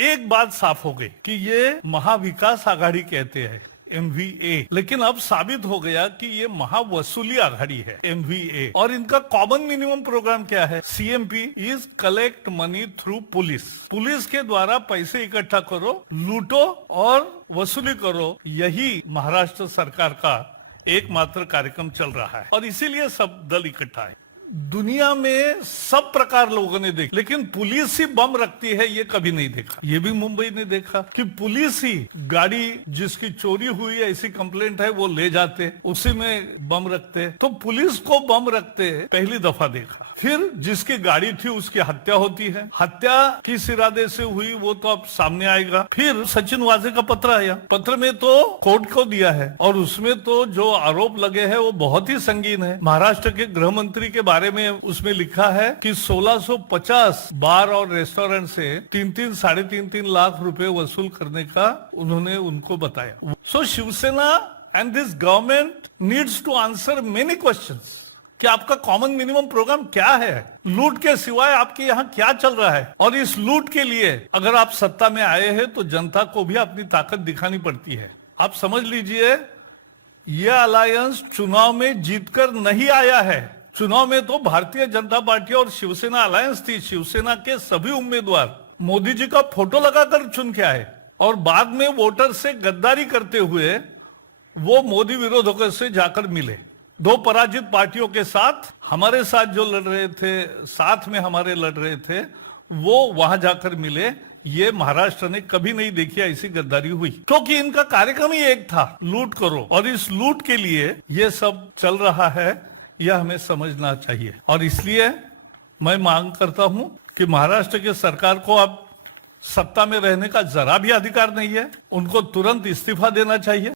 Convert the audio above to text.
एक बात साफ हो गई कि ये महाविकास आघाड़ी कहते हैं MVA, लेकिन अब साबित हो गया कि ये महावसूली आघाड़ी है MVA। और इनका कॉमन मिनिमम प्रोग्राम क्या है? CMP is collect money through police. Police के द्वारा पैसे इकट्ठा करो, लूटो और वसूली करो। यही महाराष्ट्र सरकार का एकमात्र कार्यक्रम चल रहा है और इसीलिए सब दल इकट्ठा है। दुनिया में सब प्रकार लोगों ने देखा, लेकिन पुलिस ही बम रखती है ये कभी नहीं देखा। ये भी मुंबई ने देखा कि पुलिस ही गाड़ी जिसकी चोरी हुई ऐसी कंप्लेंट है वो ले जाते, उसी में बम रखते। तो पुलिस को बम रखते पहली दफा देखा। फिर जिसकी गाड़ी थी उसकी हत्या होती है, हत्या किस इरादे से हुई वो तो अब सामने आएगा। फिर सचिन वाजे का पत्र आया, पत्र में तो कोर्ट को दिया है और उसमें तो जो आरोप लगे हैं वो बहुत ही संगीन है। महाराष्ट्र के गृह मंत्री के बारे में उसमें लिखा है कि 1650 बार और रेस्टोरेंट से 3-3, 3.5 लाख रुपए वसूल करने का उन्होंने उनको बताया। So Shiv Sena and this government needs to answer many questions कि आपका कॉमन मिनिमम प्रोग्राम क्या है, लूट के सिवाय आपके यहाँ क्या चल रहा है। और इस लूट के लिए अगर आप सत्ता में आए हैं तो जनता को भी अपनी ताकत दिखानी पड़ती है। आप समझ लीजिए ये अलायंस चुनाव में जीतकर नहीं आया है। चुनाव में तो भारतीय जनता पार्टी और शिवसेना अलायंस थी। शिवसेना के सभी उम्मीदवार मोदी जी का फोटो लगाकर चुन के आए और बाद में वोटर से गद्दारी करते हुए वो मोदी विरोधकों से जाकर मिले। दो पराजित पार्टियों के साथ हमारे साथ जो लड़ रहे थे, साथ में हमारे लड़ रहे थे, वो वहां जाकर मिले। ये महाराष्ट्र ने कभी नहीं देखी ऐसी गद्दारी हुई, क्योंकि इनका कार्यक्रम ही एक था, लूट करो। और इस लूट के लिए ये सब चल रहा है, यह हमें समझना चाहिए। और इसलिए मैं मांग करता हूं कि महाराष्ट्र की सरकार को अब सत्ता में रहने का जरा भी अधिकार नहीं है, उनको तुरंत इस्तीफा देना चाहिए।